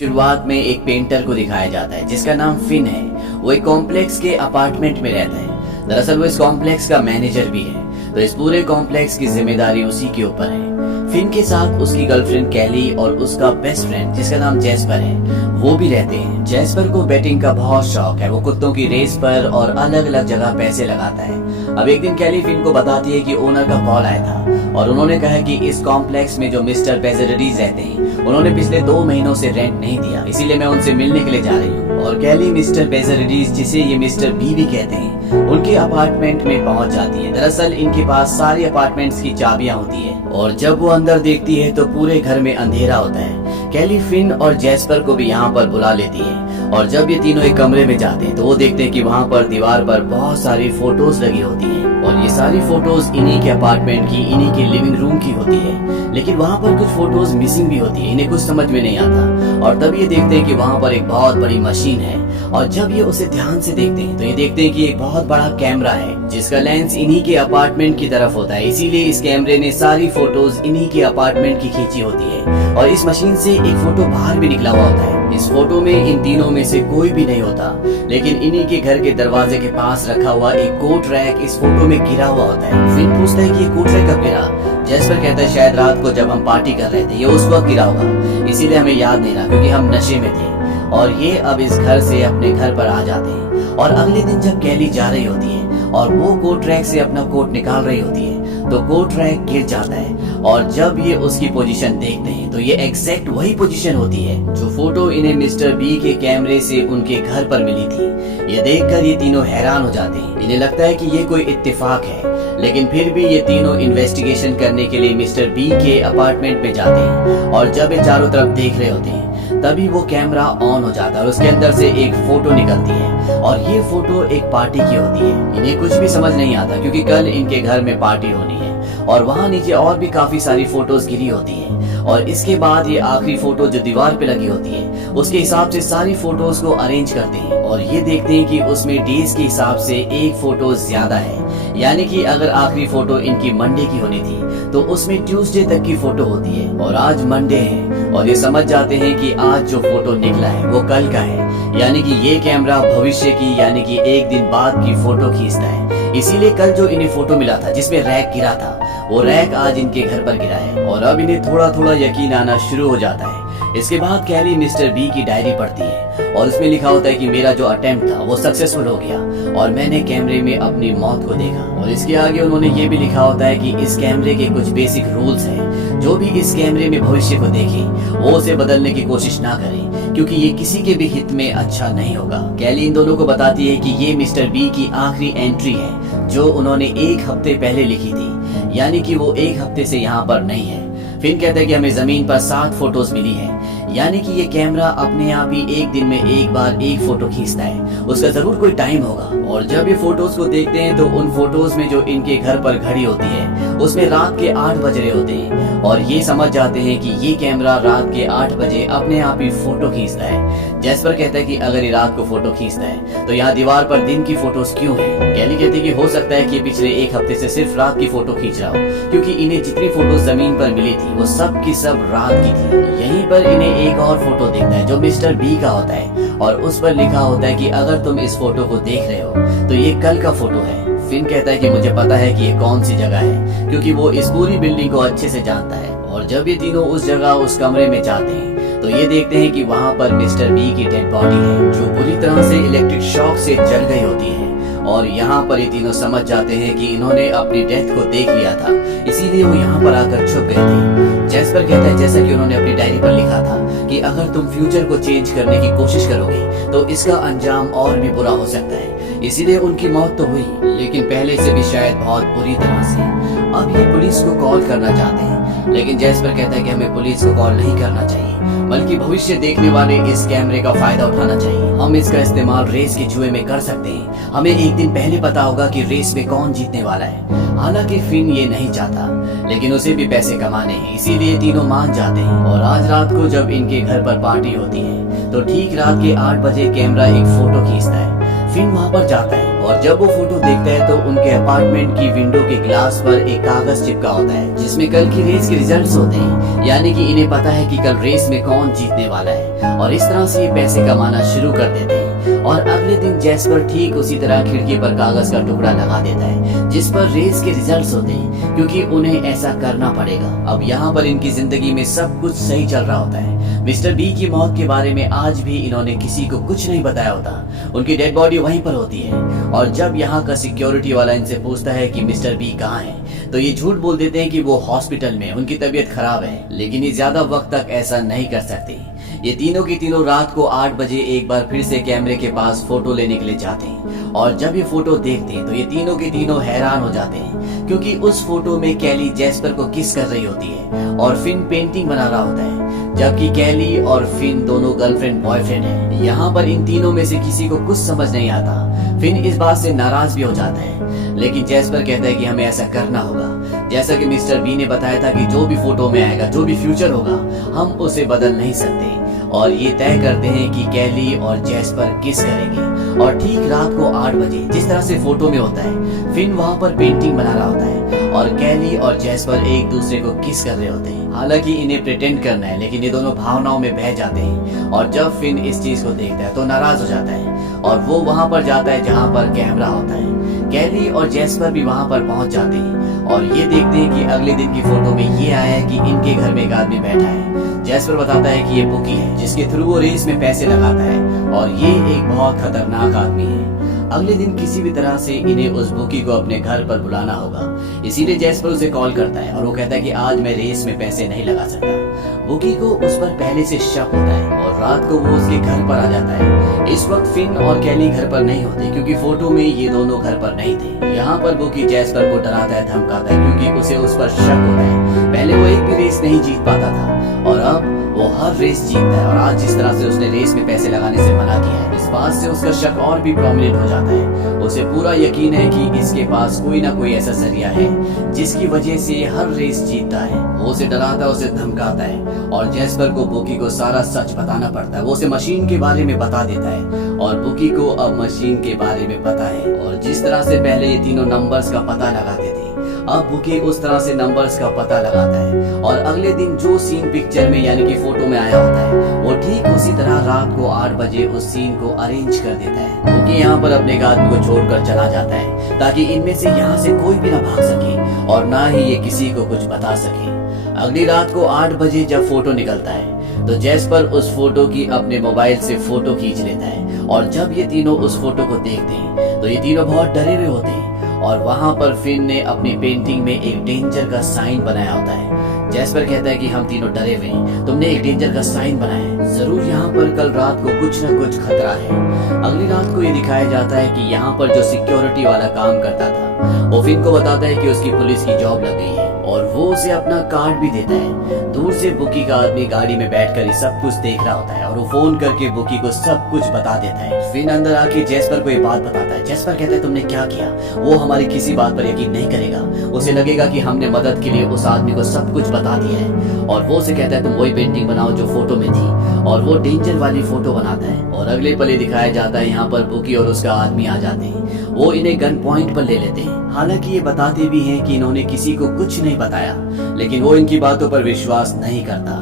शुरुआत में एक पेंटर को दिखाया जाता है जिसका नाम फिन है। वो एक कॉम्प्लेक्स के अपार्टमेंट में रहता है। दरअसल वो इस कॉम्प्लेक्स का मैनेजर भी है, तो इस पूरे कॉम्प्लेक्स की जिम्मेदारी उसी के ऊपर है। फिन के साथ उसकी गर्लफ्रेंड कैली और उसका बेस्ट फ्रेंड जिसका नाम जेस्पर है, वो भी रहते हैं। जेस्पर को बैटिंग का बहुत शौक है। वो कुत्तों की रेस पर और अलग अलग जगह पैसे लगाता है। अब एक दिन कैली फिन को बताती है कि ओनर का कॉल आया था और उन्होंने कहा कि इस कॉम्प्लेक्स में जो मिस्टर बेजरेडीज रहते हैं उन्होंने पिछले 2 महीनों से रेंट नहीं दिया, इसीलिए मैं उनसे मिलने के लिए जा रही हूँ। और कैली मिस्टर बेजरेडीज, जिसे ये मिस्टर बी भी कहते हैं, उनके अपार्टमेंट में पहुंच जाती है। दरअसल इनके पास सारी अपार्टमेंट्स की चाबियां होती है और जब वो अंदर देखती है तो पूरे घर में अंधेरा होता है। कैली फिन और जेस्पर को भी यहाँ पर बुला लेती है और जब ये तीनों एक कमरे में जाते हैं तो वो देखते हैं कि वहाँ पर दीवार पर बहुत सारी फोटोज लगी होती हैं और ये सारी फोटोज इन्हीं के अपार्टमेंट की, इन्हीं के लिविंग रूम की होती है। लेकिन वहाँ पर कुछ फोटोज मिसिंग भी होती है, इन्हें कुछ समझ में नहीं आता। और तब ये देखते हैं कि वहाँ पर एक बहुत बड़ी मशीन है और जब ये उसे ध्यान से देखते हैं तो ये देखते हैं कि एक बहुत बड़ा कैमरा है जिसका लेंस इन्हीं के अपार्टमेंट की तरफ होता है। इसीलिए इस कैमरे ने सारी फोटोज इन्हीं के अपार्टमेंट की खींची होती है और इस मशीन से एक फोटो बाहर भी निकला हुआ होता है। इस फोटो में इन तीनों में से कोई भी नहीं होता, लेकिन इन्हीं के घर के दरवाजे के पास रखा हुआ एक कोट रैक इस फोटो में गिरा हुआ होता है। फिन पूछता है कि ये कोट रैक कब गिरा? जेस्पर कहता है शायद रात को जब हम पार्टी कर रहे थे, ये उस वक्त गिरा होगा, इसीलिए हमें याद नहीं रहा क्योंकि हम नशे में थे। और ये अब इस घर से अपने घर पर आ जाते हैं और अगले दिन जब कैली जा रही होती है और वो कोट रैक से अपना कोट निकाल रही होती है तो कोट रैक गिर जाता है और जब ये उसकी पोजीशन देखते हैं तो ये एग्जैक्ट वही पोजीशन होती है जो फोटो इन्हें मिस्टर बी के कैमरे से उनके घर पर मिली थी। ये देखकर ये तीनों हैरान हो जाते हैं। इन्हें लगता है कि ये कोई इत्तेफाक है, लेकिन फिर भी ये तीनों इन्वेस्टिगेशन करने के लिए मिस्टर बी के अपार्टमेंट में जाते हैं और जब ये चारों तरफ देख रहे होते हैं तभी वो कैमरा ऑन हो जाता है और उसके अंदर से एक फोटो निकलती है और ये फोटो एक पार्टी की होती है। इन्हें कुछ भी समझ नहीं आता क्योंकि कल इनके घर में पार्टी होनी है और वहाँ नीचे और भी काफी सारी फोटोज गिरी होती हैं और इसके बाद ये आखिरी फोटो जो दीवार पे लगी होती है उसके हिसाब से सारी फोटोज को अरेंज करते हैं और ये देखते हैं कि उसमें डेज के हिसाब से एक फोटो ज्यादा है। यानी कि अगर आखिरी फोटो इनकी मंडे की होनी थी तो उसमें ट्यूसडे तक की फोटो होती है और आज मंडे है और ये समझ जाते हैं कि आज जो फोटो निकला है वो कल का है। यानी कि ये कैमरा भविष्य की यानी कि एक दिन बाद की फोटो खींचता है। इसीलिए कल जो इन्हें फोटो मिला था जिसमें रैक गिरा था वो रैक आज इनके घर पर गिरा है और अब इन्हें थोड़ा थोड़ा यकीन आना शुरू हो जाता है। इसके बाद कैली मिस्टर बी की डायरी पढ़ती है और उसमें लिखा होता है कि मेरा जो अटेम्प्ट था वो सक्सेसफुल हो गया और मैंने कैमरे में अपनी मौत को देखा। और इसके आगे उन्होंने ये भी लिखा होता है कि इस कैमरे के कुछ बेसिक रूल्स हैं, जो भी इस कैमरे में भविष्य को देखे वो उसे बदलने की कोशिश ना करे क्योंकि ये किसी के भी हित में अच्छा नहीं होगा। कैली इन दोनों को बताती है कि ये मिस्टर बी की आखिरी एंट्री है जो उन्होंने 1 हफ्ते पहले लिखी थी, यानी कि वो 1 हफ्ते से यहाँ पर नहीं है। फिन कहता है कि हमें जमीन पर 7 फोटोज मिली है, यानी कि ये कैमरा अपने आप ही एक दिन में एक बार एक फोटो खींचता है, उसका जरूर कोई टाइम होगा। और जब ये फोटोज को देखते हैं तो उन फोटोज में जो इनके घर पर घड़ी होती है उसमें रात के 8 बज रहे होते हैं और ये समझ जाते हैं कि ये कैमरा रात के 8 बजे अपने आप ही फोटो खींचता है। जेस्पर कहता है कि अगर ये रात को फोटो खींचता है तो यहाँ दीवार पर दिन की फोटोज क्यों है? कैली कहती है कि हो सकता है कि पिछले 1 हफ्ते से सिर्फ रात की फोटो खींच रहा हो क्योंकि इन्हें जितनी फोटो जमीन पर मिली थी वो सब की सब रात की थी। यहीं पर इन्हें एक और फोटो दिखता है जो मिस्टर बी का होता है और उस पर लिखा होता है कि अगर तुम इस फोटो को देख रहे हो तो ये कल का फोटो है। फिन कहता है कि मुझे पता है कि ये कौन सी जगह है क्योंकि वो इस पूरी बिल्डिंग को अच्छे से जानता है। और जब ये तीनों उस जगह उस कमरे में जाते हैं तो ये देखते हैं कि वहाँ पर मिस्टर बी की डेड बॉडी है जो पूरी तरह से इलेक्ट्रिक शॉक से जल गई होती है और यहाँ पर ये तीनों समझ जाते हैं कि इन्होंने अपनी डेथ को देख लिया था, इसीलिए वो यहाँ पर आकर छुप गए थे। जेस्पर कहता है जैसा कि उन्होंने अपनी डायरी पर लिखा था कि अगर तुम फ्यूचर को चेंज करने की कोशिश करोगे तो इसका अंजाम और भी बुरा हो सकता है, इसीलिए उनकी मौत तो हुई लेकिन पहले से भी शायद बहुत बुरी तरह से। अब ये पुलिस को कॉल करना चाहते हैं लेकिन जेस्पर कहता है कि हमें पुलिस को कॉल नहीं करना चाहिए बल्कि भविष्य देखने वाले इस कैमरे का फायदा उठाना चाहिए। हम इसका इस्तेमाल रेस के जुए में कर सकते हैं, हमें एक दिन पहले पता होगा कि रेस में कौन जीतने वाला है। हालांकि फिन ये नहीं चाहता लेकिन उसे भी पैसे कमाने हैं, इसीलिए तीनों मान जाते हैं। और आज रात को जब इनके घर पर पार्टी होती है तो ठीक रात के 8 बजे कैमरा एक फोटो खींचता है। फिन वहाँ पर जाता है और जब वो फोटो देखता है तो उनके अपार्टमेंट की विंडो के ग्लास पर एक कागज चिपका होता है जिसमें कल की रेस के रिजल्ट्स होते हैं, यानी कि इन्हें पता है कि कल रेस में कौन जीतने वाला है। और इस तरह से ये पैसे कमाना शुरू कर देते हैं। और अगले दिन जैस्पर ठीक उसी तरह खिड़की पर कागज का टुकड़ा लगा देता है जिस पर रेस के रिजल्ट्स होते हैं, क्योंकि उन्हें ऐसा करना पड़ेगा। अब यहाँ पर इनकी जिंदगी में सब कुछ सही चल रहा होता है। मिस्टर बी की मौत के बारे में आज भी इन्होंने किसी को कुछ नहीं बताया होता। उनकी डेड बॉडी वहीं पर होती है और जब यहाँ का सिक्योरिटी वाला इनसे पूछता है कि मिस्टर बी कहाँ है, तो ये झूठ बोल देते हैं कि वो हॉस्पिटल में, उनकी तबीयत खराब है। लेकिन ये ज्यादा वक्त तक ऐसा नहीं कर सकते। ये तीनों की तीनों रात को 8 बजे एक बार फिर से कैमरे के पास फोटो लेने के लिए जाते हैं और जब ये फोटो देखते हैं तो ये तीनों के तीनों हैरान हो जाते हैं, क्योंकि उस फोटो में कैली जैस्पर को किस कर रही होती है और फिन पेंटिंग बना रहा होता है, जबकि कैली और फिन दोनों गर्लफ्रेंड बॉयफ्रेंड हैं। यहाँ पर इन तीनों में से किसी को कुछ समझ नहीं आता। फिन इस बात से नाराज भी हो जाता है, लेकिन जैस्पर कहता है कि हमें ऐसा करना होगा। जैसा कि मिस्टर बी ने बताया था कि जो भी फोटो में आएगा, जो भी फ्यूचर होगा, हम उसे बदल नहीं सकते। और ये तय करते हैं कि कैली और जैस्पर किस करेंगे। और ठीक रात को 8 बजे जिस तरह से फोटो में होता है, फिन वहाँ पर पेंटिंग बना रहा होता है और कैली और जैस्पर एक दूसरे को किस कर रहे होते हैं। हालांकि इन्हें प्रिटेंड करना है, लेकिन ये दोनों भावनाओं में बह जाते हैं। और जब फिन इस चीज को देखता है तो नाराज हो जाता है और वो वहाँ पर जाता है जहाँ पर कैमरा होता है। कैली और जैस्पर भी वहाँ पर पहुँच जाते हैं और ये देखते हैं कि अगले दिन की फोटो में ये आया है कि इनके घर में एक आदमी बैठा है। जैस्पर बताता है कि ये बुकी है जिसके थ्रू वो रेस में पैसे लगाता है और ये एक बहुत खतरनाक आदमी है। अगले दिन किसी भी तरह से इन्हें उस बुकी को अपने घर पर बुलाना होगा, इसीलिए जैस्पर उसे कॉल करता है और वो कहता है कि आज मैं रेस में पैसे नहीं लगा सकता। बुकी को उस पर पहले से शक होता है और रात को वो उसके घर पर आ जाता है। इस वक्त फिन और कैली घर पर नहीं होते क्योंकि फोटो में ये दोनों घर पर नहीं थे। यहाँ पर बुकी जैस्पर को डराता है, धमकाता है, क्योंकि उसे उस पर शक होता है। पहले वो एक भी रेस नहीं जीत पाता था और अब वो हर रेस जीतता है। और आज जिस तरह से उसने रेस में पैसे लगाने से मना किया है, इस बात से उसका शक और भी प्रोमिनेंट हो जाता है। उसे पूरा यकीन है कि इसके पास कोई ना कोई ऐसा जरिया है जिसकी वजह से हर रेस जीतता है। वो उसे डराता है, उसे धमकाता है और जैस्पर को बुकी को सारा सच बताना पड़ता है। वो उसे मशीन के बारे में बता देता है और बुकी को अब मशीन के बारे में पता है। और जिस तरह से पहले ये तीनों नंबर्स का पता लगाते थे, अब बुकी उस तरह से नंबर्स का पता लगाता है और अगले दिन जो सीन पिक्चर में यानी कि फोटो में आया होता है, वो ठीक उसी तरह रात को 8 बजे उस सीन को अरेंज कर देता है। बुकी यहाँ पर अपने एक आदमी को छोड़कर चला जाता है ताकि इनमें से यहाँ से कोई भी ना भाग सके और ना ही ये किसी को कुछ बता सके। अगली रात को 8 बजे जब फोटो निकलता है तो जैस्पर उस फोटो की अपने मोबाइल से फोटो खींच लेता है और जब ये तीनों उस फोटो को देखते हैं तो ये तीनों बहुत डरे हुए होते हैं। और वहाँ पर फिन ने अपनी पेंटिंग में एक डेंजर का साइन बनाया होता है। जैस्पर कहता है कि हम तीनों डरे हुए हैं, तुमने एक डेंजर का साइन बनाया है, जरूर यहाँ पर कल रात को कुछ न कुछ खतरा है। अगली रात को ये दिखाया जाता है कि यहाँ पर जो सिक्योरिटी वाला काम करता था, वो फिन को बताता है कि उसकी पुलिस की जॉब लग गई है और वो उसे अपना कार्ड भी देता है। दूर से बुकी का आदमी गाड़ी में बैठकर सब कुछ देख रहा होता है और वो फोन करके बुकी को सब कुछ बता देता है। फिन अंदर आके जैस्पर को ये बात बताता है। जैस्पर कहता है तुमने क्या किया? वो हमारी किसी बात पर यकीन नहीं करेगा, उसे लगेगा कि हमने मदद के लिए उस आदमी को सब कुछ बता दिया है। और वो उसे कहता है तुम वही पेंटिंग बनाओ जो फोटो में थी, और वो डेंजर वाली फोटो बनाता है। और अगले पल ये दिखाया जाता है यहाँ पर बुकी और उसका आदमी आ जाते हैं। वो इन्हें गन पॉइंट पर ले लेते हैं। हालांकि ये बताते भी हैं कि इन्होंने किसी को कुछ नहीं बताया, लेकिन वो इनकी बातों पर विश्वास नहीं करता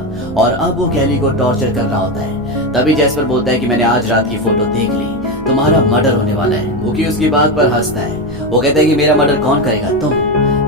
और अब वो कैली को टॉर्चर कर रहा होता है। तभी जैस्पर बोलता है कि मैंने आज रात की फोटो देख ली, तुम्हारा मर्डर होने वाला है। बुकी उसकी बात पर हंसता है। वो कहता है कि मेरा मर्डर कौन करेगा? तुम।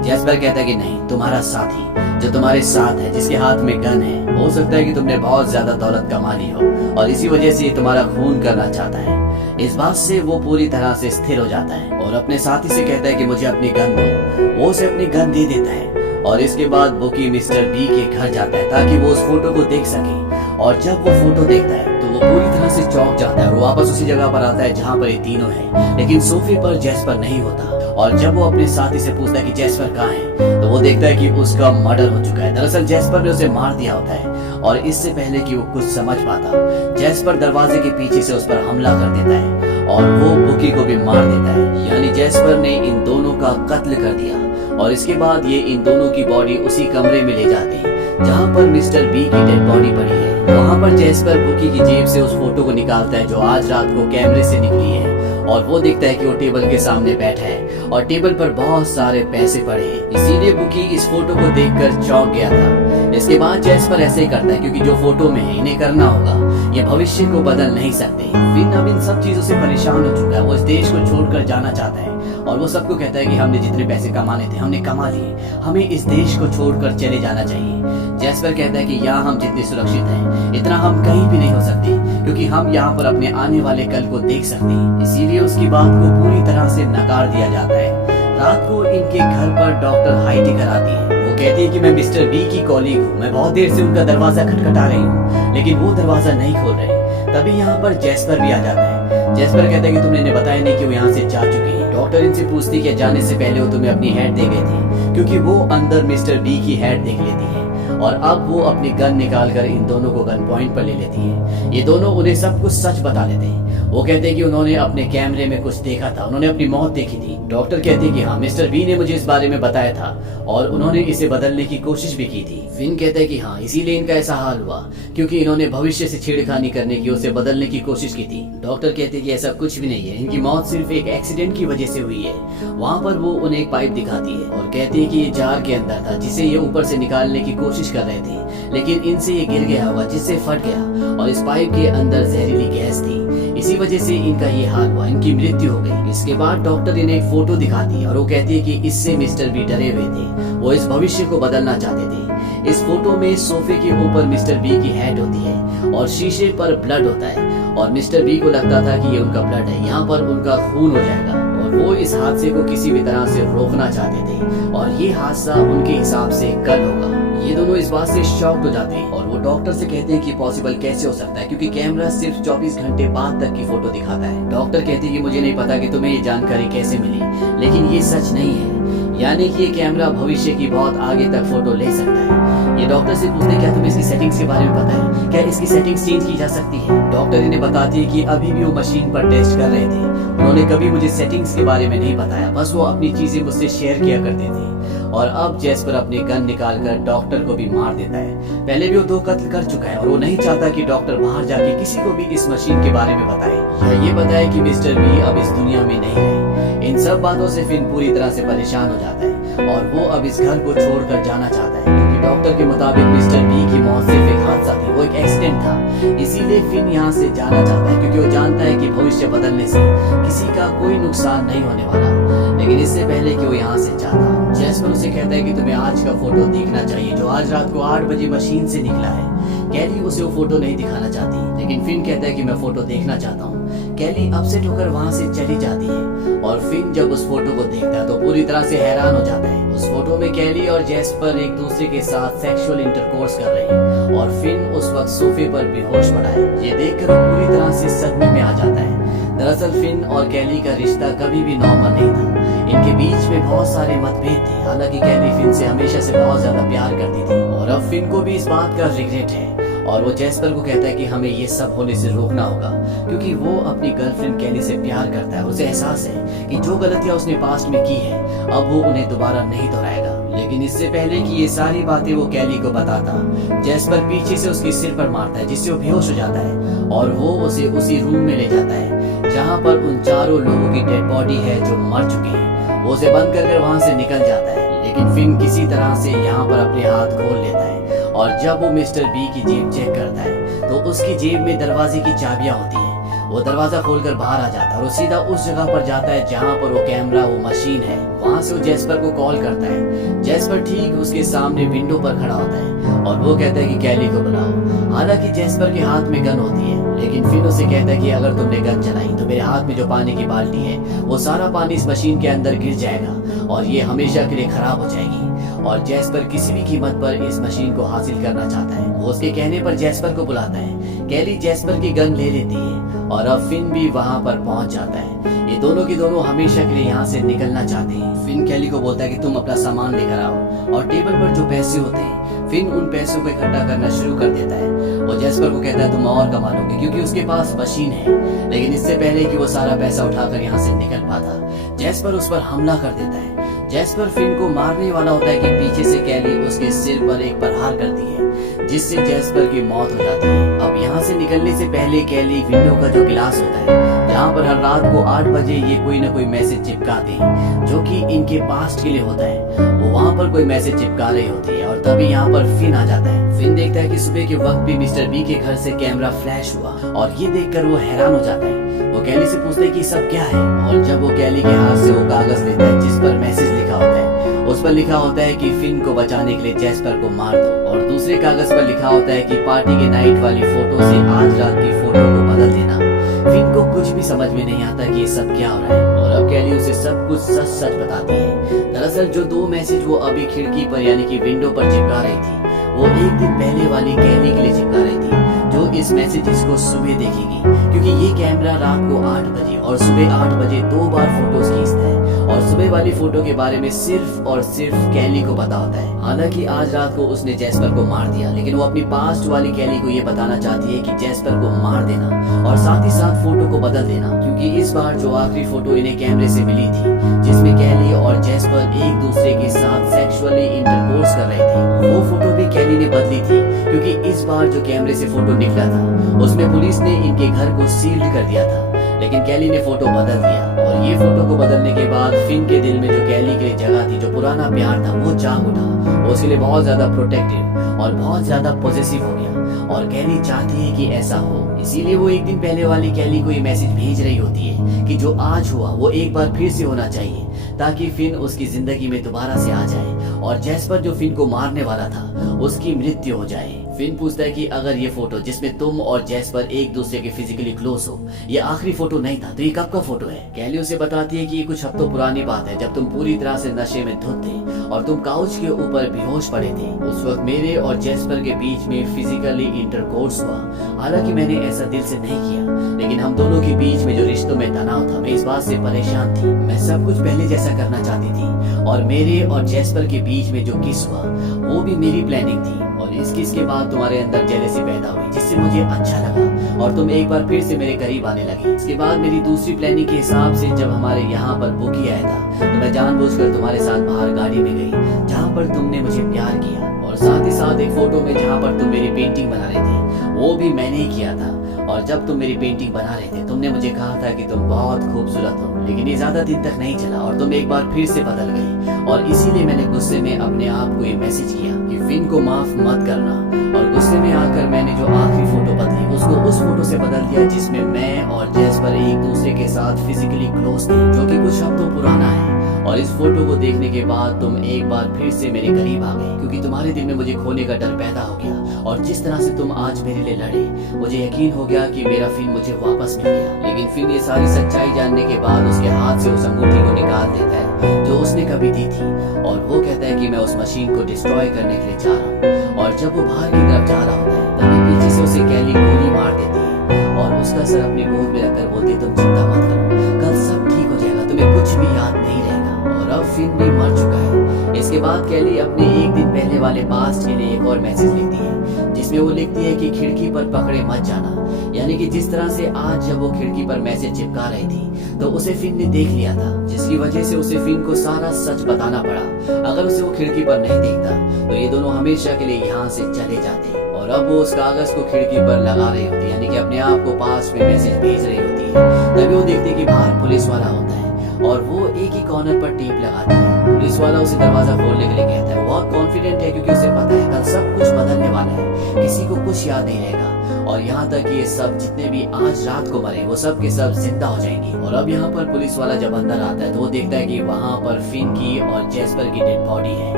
जैस्पर कहता है कि नहीं, तुम्हारा साथी जो तुम्हारे साथ है, जिसके हाथ में गन है। हो सकता है कि तुमने बहुत ज्यादा दौलत कमा ली हो और इसी वजह से तुम्हारा खून करना चाहता है। इस बात से वो पूरी तरह से स्थिर हो जाता है और अपने साथी से कहता है कि मुझे अपनी गन दो। वो उसे अपनी गन दे देता है और इसके बाद बुकी मिस्टर बी के घर जाता है ताकि वो उस फोटो को देख सके। और जब वो फोटो देखता है तो वो पूरी तरह से चौंक जाता है और वापस उसी जगह पर आता है जहाँ पर ये तीनों हैं, लेकिन सोफे पर जैस्पर नहीं होता। और जब वो अपने साथी से पूछता है कि जैस्पर कहाँ है, तो वो देखता है कि उसका मर्डर हो चुका है। दरअसल जैस्पर ने उसे मार दिया होता है और इससे पहले कि वो कुछ समझ पाता, जैस्पर दरवाजे के पीछे से उस पर हमला कर देता है और वो बुकी को भी मार देता है। यानी जैस्पर ने इन दोनों का कत्ल कर दिया। और इसके बाद ये इन दोनों की बॉडी उसी कमरे में ले जाते हैं जहाँ पर मिस्टर बी की डेड बॉडी पड़ी है। वहाँ पर जैस्पर बुकी की जेब से उस फोटो को निकालता है जो आज रात को कैमरे से निकली है और वो देखता है कि वो टेबल के सामने बैठा है और टेबल पर बहुत सारे पैसे पड़े हैं। इसीलिए बुकी इस फोटो को देखकर चौंक गया था। इसके बाद जैस्पर ऐसे ही करता है क्योंकि जो फोटो में है इन्हें करना होगा। ये भविष्य को बदल नहीं सकते। फिन अब इन सब चीजों से परेशान हो चुका है। वो इस देश को छोड़कर जाना चाहता है और वो सबको कहता है कि हमने जितने पैसे कमाने थे हमने कमा लिए, हमें इस देश को छोड़कर चले जाना चाहिए। जैस्पर कहता है कि यहाँ हम जितने सुरक्षित हैं इतना हम कहीं भी नहीं हो सकते, क्योंकि हम यहाँ पर अपने आने वाले कल को देख सकते हैं। इसीलिए उसकी बात को पूरी तरह से नकार दिया जाता है। रात को इनके घर पर डॉक्टर हाइटेकर आती है। वो कहती है कि मैं मिस्टर बी की कॉलीग हूँ, मैं बहुत देर से उनका दरवाजा खटखटा रही हूँ लेकिन वो दरवाजा नहीं खोल रहे। तभी यहाँ पर जैस्पर भी आ जाता है। जैस्पर कहता है कि तुमने इन्हें बताया नहीं कि वो यहाँ से जा चुके हैं। डॉक्टर इनसे पूछती कि जाने से पहले वो तुम्हें अपनी हैट दे गए थे, क्योंकि वो अंदर मिस्टर बी की हैट देख लेती है और अब वो अपनी गन निकालकर इन दोनों को गन पॉइंट पर ले लेती है। ये दोनों उन्हें सब कुछ सच बता देते हैं। वो कहते हैं कि उन्होंने अपने कैमरे में कुछ देखा था, उन्होंने अपनी मौत देखी थी। डॉक्टर कहते हैं कि हाँ, मिस्टर बी ने मुझे इस बारे में बताया था और उन्होंने इसे बदलने की कोशिश भी की थी। फिन कहते हैं कि हाँ, इसीलिए इनका ऐसा हाल हुआ क्योंकि इन्होंने भविष्य से छेड़खानी करने की, उसे बदलने की कोशिश की थी। डॉक्टर कहते हैं कि ऐसा कुछ भी नहीं है, इनकी मौत सिर्फ एक एक्सीडेंट की वजह से हुई है। वहाँ पर वो उन्हें एक पाइप दिखाती है और कहती है कि ये जार के अंदर था जिसे ये ऊपर से निकालने की कोशिश कर रहे थे, लेकिन इनसे ये गिर गया होगा जिससे फट गया और इस पाइप के अंदर जहरीली गैस थी, इसी वजह से इनका ये हाल हुआ, इनकी मृत्यु हो गई। इसके बाद डॉक्टर इन्हें एक फोटो दिखाती है और वो कहती है कि इससे मिस्टर बी डरे हुए थे, वो इस भविष्य को बदलना चाहते थे। इस फोटो में सोफे के ऊपर मिस्टर बी की हेड होती है और शीशे पर ब्लड होता है और मिस्टर बी को लगता था कि ये उनका ब्लड है, यहाँ पर उनका खून हो जाएगा और वो इस हादसे को किसी भी तरह से रोकना चाहते थे और ये हादसा उनके हिसाब से कल होगा। ये दोनों इस बात से शॉक्ड हो जाते हैं और वो डॉक्टर से कहते हैं कि पॉसिबल कैसे हो सकता है, क्योंकि कैमरा सिर्फ 24 घंटे बाद तक की फोटो दिखाता है। डॉक्टर कहते हैं कि मुझे नहीं पता कि तुम्हें ये जानकारी कैसे मिली, लेकिन ये सच नहीं है, यानी कि ये कैमरा भविष्य की बहुत आगे तक फोटो ले सकता है। ये डॉक्टर से पूछते हैं क्या तुम्हें इसकी सेटिंग्स के बारे में पता है, क्या इसकी सेटिंग्स चेंज की जा सकती है। डॉक्टर इन्हें बताती है कि अभी भी वो मशीन पर टेस्ट कर रहे थे, उन्होंने कभी मुझे सेटिंग्स के बारे में नहीं बताया, बस वो अपनी चीजें मुझसे शेयर किया करते थे। और अब जैस्पर अपनी गन निकालकर डॉक्टर को भी मार देता है। पहले भी वो 2 कत्ल कर चुका है और वो नहीं चाहता कि डॉक्टर बाहर जाके किसी को भी इस मशीन के बारे में बताए या ये बताए कि मिस्टर बी अब इस दुनिया में नहीं है। इन सब बातों से फिन पूरी तरह से परेशान हो जाता है और वो अब इस घर को छोड़कर जाना चाहता है, क्योंकि डॉक्टर के मुताबिक मिस्टर बी की मौत सिर्फ एक हादसा थी, वो एक एक्सीडेंट था। इसीलिए फिन यहाँ से जाना चाहता है क्योंकि वो जानता है कि भविष्य बदलने से किसी का कोई नुकसान नहीं होने वाला। लेकिन इससे पहले कि वो यहाँ से जाता, जैस्पर उसे कहता है कि तुम्हें आज का फोटो देखना चाहिए जो आज रात को 8 बजे मशीन से निकला है। कैली उसे वो फोटो नहीं दिखाना चाहती, लेकिन फिन कहता है कि मैं फोटो देखना चाहता हूँ। कैली अपसेट होकर वहाँ से चली जाती है और फिन जब उस फोटो को देखता है तो पूरी तरह से हैरान हो जाता है। उस फोटो में कैली और जैस्पर एक दूसरे के साथ सेक्सुअल इंटरकोर्स कर रहे हैं और फिन उस वक्त सोफे पर बेहोश पड़ा है। ये देखकर वो पूरी तरह से सदमे में आ जाता है। दरअसल फिन और कैली का रिश्ता कभी भी नॉर्मल नहीं था, इनके बीच में बहुत सारे मतभेद थे। हालांकि कैली फिन से हमेशा से बहुत ज्यादा प्यार करती थी और अब फिन को भी इस बात का रिग्रेट है और वो जैस्पर को कहता है कि हमें ये सब होने से रोकना होगा, क्योंकि वो अपनी गर्लफ्रेंड कैली से प्यार करता है। उसे एहसास है कि जो गलतियां उसने पास्ट में की है अब वो उन्हें दोबारा नहीं दोहराएगा। लेकिन इससे पहले कि ये सारी बातें वो कैली को बताता, जैस्पर पीछे से उसके सिर पर मारता है जिससे वो बेहोश हो जाता है और वो उसे उसी रूम में ले जाता है जहाँ पर उन चारों लोगों की डेड बॉडी है जो मर चुके हैं। वो उसे बंद कर वहां से निकल जाता है, लेकिन फिन किसी तरह से यहाँ पर अपने हाथ खोल लेता है और जब वो मिस्टर बी की जेब चेक करता है तो उसकी जेब में दरवाजे की चाबियां होती हैं। वो दरवाजा खोलकर बाहर आ जाता है और वो सीधा उस जगह पर जाता है जहाँ पर वो कैमरा, वो मशीन है। वहां से वो जैस्पर को कॉल करता है। जैस्पर ठीक उसके सामने विंडो पर खड़ा होता है और वो कहता है कि कैली को बुलाओ। हालांकि जैस्पर के हाथ में गन होती है, लेकिन फिन उसे कहता है कि अगर तुमने गन चलाई तो मेरे हाथ में जो पानी की बाल्टी है वो सारा पानी इस मशीन के अंदर गिर जाएगा और ये हमेशा के लिए खराब हो जाएगी। और जैस्पर किसी भी कीमत पर इस मशीन को हासिल करना चाहता है। वो उसके कहने पर जैस्पर को बुलाता है। कैली जैस्पर की गन ले लेती है और अब फिन भी वहाँ पर पहुँच जाता है। ये दोनों की दोनों हमेशा के लिए यहाँ से निकलना चाहते हैं। फिन कैली को बोलता है कि तुम अपना सामान लेकर आओ और टेबल पर जो पैसे होते हैं फिन उन पैसों को इकट्ठा करना शुरू कर देता है। वो जैस्पर को कहता है तुम और कमा लोगे क्योंकि उसके पास मशीन है। लेकिन इससे पहले कि वो सारा पैसा उठाकर यहाँ से निकल पाता, जैस्पर उस पर हमला कर देता है। जैस्पर फिन को मारने वाला होता है कि पीछे से कैली उसके सिर पर एक प्रहार करती है जिससे जैस्पर की मौत हो जाती है। अब यहाँ से निकलने से पहले कैली विंडो का जो गिलास होता है जहाँ पर हर रात को 8 बजे ये कोई ना कोई मैसेज चिपकाते हैं जो कि इनके पास्ट के लिए होता है, वो वहाँ पर कोई मैसेज चिपका रही होती है और तभी यहाँ पर फिन आ जाता है। फिन देखता है कि सुबह के वक्त भी मिस्टर बी के घर से कैमरा फ्लैश हुआ और ये देखकर वो हैरान हो जाता है। वो कैली से पूछता है कि सब क्या है, और जब वो कैली के हाथ से वो कागज लेता है जिस पर मैसेज लिखा होता है, उस पर लिखा होता है कि फिन को बचाने के लिए जैस्पर को मार दो, और दूसरे कागज पर लिखा होता है कि पार्टी के नाइट वाली फोटो से आज रात की फोटो को बदल देना। फिन को कुछ भी समझ में नहीं आता कि ये सब क्या हो रहा है, और अब कैली उसे सब कुछ सच सच बताती है। दरअसल जो 2 मैसेज वो अभी खिड़की पर यानी कि विंडो पर चिपका रही थी, वो एक दिन पहले वाली कैली के लिए चिपका रही थी, जो इस मैसेजेस को सुबह देखेगी, क्योंकि ये कैमरा रात को 8 बजे और सुबह 8 बजे 2 बार फोटोज खींचता है, और सुबह वाली फोटो के बारे में सिर्फ और सिर्फ कैली को पता होता है। हालांकि आज रात को उसने जैस्पर को मार दिया, लेकिन वो अपनी पास्ट वाली कैली को ये बताना चाहती है कि जैस्पर को मार देना और साथ ही साथ फोटो को बदल देना, क्योंकि इस बार जो आखिरी फोटो इन्हें कैमरे से मिली थी जिसमें कैली और जैस्पर एक दूसरे के साथ सेक्सुअली इंटरकोर्स कर रहे थे, वो फोटो भी कैली ने बदली थी, क्योंकि इस बार जो कैमरे से फोटो निकला था उसमें पुलिस ने इनके घर को सील्ड कर दिया था, लेकिन कैली ने फोटो बदल दिया। और ये फोटो को बदलने के बाद फिन के दिल में जो कैली के लिए जगह थी, जो पुराना प्यार था, वो जाग उठा। वो उसके लिए बहुत ज्यादा प्रोटेक्टिव और बहुत ज्यादा पॉजिटिव हो गया, और कैली चाहती है कि ऐसा हो, इसीलिए वो एक दिन पहले वाली कैली को ये मैसेज भेज रही होती है कि जो आज हुआ वो एक बार फिर से होना चाहिए, ताकि फिन उसकी जिंदगी में दोबारा से आ जाए और जैस्पर जो फिन को मारने वाला था उसकी मृत्यु हो जाए। फिन पूछता है कि अगर ये फोटो जिसमें तुम और जैस्पर एक दूसरे के फिजिकली क्लोज हो, ये आखिरी फोटो नहीं था, तो ये कब का फोटो है? कैली उसे बताती है कि ये कुछ हफ्तों पुरानी बात है, जब तुम पूरी तरह से नशे में धुत थे और तुम काउच के ऊपर बेहोश पड़े थे। उस वक्त मेरे और जैस्पर के बीच में फिजिकली इंटरकोर्स हुआ। हालांकि मैंने ऐसा दिल से नहीं किया, लेकिन हम दोनों के बीच में जो रिश्तों में तनाव था, मैं इस बात से परेशान थी। मैं सब कुछ पहले जैसा करना चाहती थी, और मेरे और जैस्पर के बीच में जो किस हुआ वो भी मेरी प्लानिंग थी, और इस किस के बाद तुम्हारे अंदर जेलसी पैदा हुई, जिससे मुझे अच्छा लगा और तुम एक बार फिर से मेरे करीब आने लगी। इसके बाद मेरी दूसरी प्लानिंग के हिसाब से जब हमारे यहाँ पर बुकी आया था, तो मैं जानबूझकर तुम्हारे साथ बाहर गाड़ी में गई जहाँ पर तुमने मुझे प्यार किया, और साथ ही साथ एक फोटो में जहाँ पर तुम मेरी पेंटिंग बना रहे थे वो भी मैंने ही किया था। और जब तुम मेरी पेंटिंग बना रहे थे तुमने मुझे कहा था कि तुम बहुत खूबसूरत हो, लेकिन ये ज्यादा दिन तक नहीं चला और तुम एक बार फिर से बदल गई, और इसीलिए मैंने गुस्से में अपने आप को ये मैसेज किया कि फिन को माफ मत करना, और गुस्से में आकर मैंने जो आखिरी फोटो बदली उसको उस फोटो से बदल दिया जिसमें मैं और जैस्पर एक दूसरे के साथ फिजिकली क्लोज थे, जो कि कुछ हफ्तों पुराना है। और इस फोटो को देखने के बाद तुम एक बार फिर से मेरे करीब आ गए, क्योंकि तुम्हारे दिल में मुझे खोने का डर पैदा हो गया, और जिस तरह से तुम आज मेरे लिए लड़े मुझे यकीन हो गया कि मेरा फिन मुझे वापस मिल गया। लेकिन फिन ये सारी सच्चाई जानने के बाद उसके हाथ से उस अंगूठी को निकाल देता है जो उसने कभी दी थी, और वो कहता है कि मैं उस मशीन को डिस्ट्रॉय करने के लिए जा रहा हूँ। और जब वो बाहर की तरफ जा रहा होता है तभी पीछे से उसे कैली गोली मार देती है, और उसका सर अपनी गोद में रखकर बोलती है तुम चिंता मत करो, कल सब ठीक हो जाएगा, तुम्हें कुछ भी याद नहीं रहेगा। और अब फिन भी मर चुका है। इसके बाद कैली अपने एक दिन पहले वाले पास्ट के लिए एक और मैसेज लिखती है, जिसमें वो लिखती है कि खिड़की पर पकड़े मत जाना, यानी कि जिस तरह से आज जब वो खिड़की पर मैसेज चिपका रही थी तो उसे फिन ने देख लिया था, जिसकी वजह से उसे फिन को सारा सच बताना पड़ा। अगर उसे वो खिड़की पर नहीं देखता तो ये दोनों हमेशा के लिए यहाँ से चले जाते। और अब वो उस कागज को खिड़की पर लगा रही होती है, यानी कि अपने आप को पास में मैसेज भेज रही होती है, तभी वो देखती है कि बाहर पुलिस वाला होता है, और वो एक ही कॉर्नर पर टेप लगाता है। पुलिस वाला उसे दरवाजा खोलने के लिए कहता है। वो बहुत कॉन्फिडेंट है क्योंकि उसे पता है कल सब कुछ बदलने वाला है, किसी को कुछ याद नहीं रहेगा, और यहाँ तक ये सब जितने भी आज रात को मरे वो सब के सब जिंदा हो जाएंगे। और अब यहाँ पर पुलिस वाला जब अंदर आता है तो वो देखता है कि वहाँ पर फिन की और जैस्पर की डेड बॉडी है।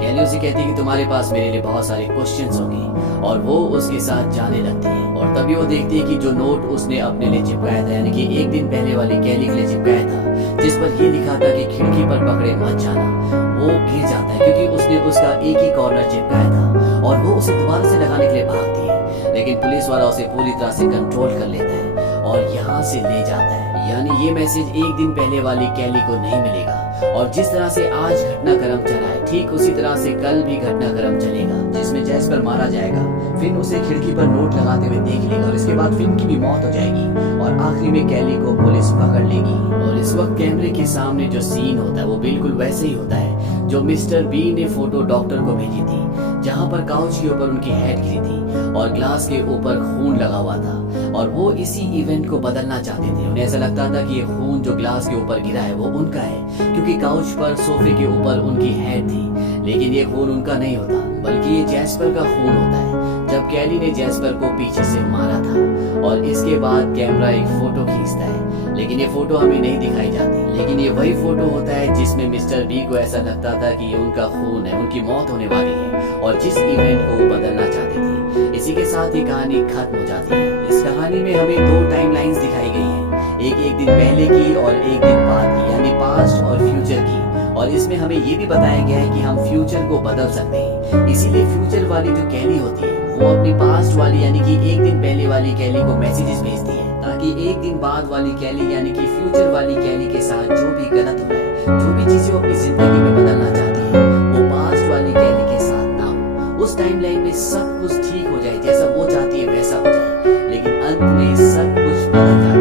कैली उसे कहती है कि तुम्हारे पास मेरे लिए बहुत सारे क्वेश्चंस होंगे, और वो उसके साथ जाने लगती है। और तभी वो देखती है कि जो नोट उसने अपने लिए चिपकाया था, यानी कि एक दिन पहले वाली कैली के लिए चिपकाया था, जिस पर ये लिखा था कि खिड़की पर पकड़े मत जाना, वो गिर जाता है क्योंकि उसने उसका एक ही कॉर्नर चिपकाया था, और वो उसे दोबारा से लगाने के लिए भागती है, लेकिन पुलिस वाला उसे पूरी तरह से कंट्रोल कर लेता है और यहाँ से ले जाता है। यानी ये मैसेज एक दिन पहले वाली कैली को नहीं मिलेगा, और जिस तरह से आज घटनाक्रम चला है ठीक उसी तरह से कल भी घटनाक्रम चलेगा, जिसमें जैस्पर मारा जाएगा, फिन उसे खिड़की पर नोट लगाते हुए देख लेगा, और इसके बाद फिन की भी मौत हो जाएगी, और आखिरी में कैली को पुलिस पकड़ लेगी। और इस वक्त कैमरे के सामने जो सीन होता है वो बिल्कुल वैसे ही होता है जो मिस्टर बी ने फोटो डॉक्टर को भेजी थी, जहाँ पर काउच के ऊपर उनकी हेड गिरी थी और ग्लास के ऊपर खून लगा हुआ था। और वो इसी इवेंट को बदलना चाहते थे। उन्हें ऐसा लगता था कि ये खून जो ग्लास के ऊपर गिरा है वो उनका है, क्योंकि काउच पर सोफे के ऊपर उनकी हेड थी। लेकिन ये खून उनका नहीं होता, बल्कि ये जैस्पर का खून होता है, जब कैली ने जैस्पर को पीछे से मारा था। और इसके बाद कैमरा एक फोटो खींचता है, लेकिन ये फोटो हमें नहीं दिखाई जाती। लेकिन ये वही फोटो होता है जिसमें मिस्टर बी को ऐसा लगता था कि ये उनका खून है, उनकी मौत होने वाली है, और जिस इवेंट को वो बदलना चाहते थे। इसी के साथ ये कहानी खत्म हो जाती है। इस कहानी में हमें 2 टाइमलाइंस दिखाई गई हैं, एक दिन पहले की और एक दिन बाद की, यानी पास्ट और फ्यूचर की। और इसमें हमें ये भी बताया गया है कि हम फ्यूचर को बदल सकते हैं। इसीलिए फ्यूचर वाली जो कैली होती है वो अपनी पास्ट वाली यानी कि एक दिन पहले वाली कैली को मैसेजेस भेजती है, ताकि एक दिन बाद वाली कैली यानी कि फ्यूचर वाली कैली के साथ जो भी गलत हो रहा है, जो भी चीजें वो अपनी जिंदगी में बदलना चाहती है, वो पास्ट वाली कैली के साथ ना हो। उस टाइमलाइन में सब कुछ ठीक हो जाए, जैसा वो चाहती है वैसा हो जाए, लेकिन अंत में सब कुछ बदल जाए।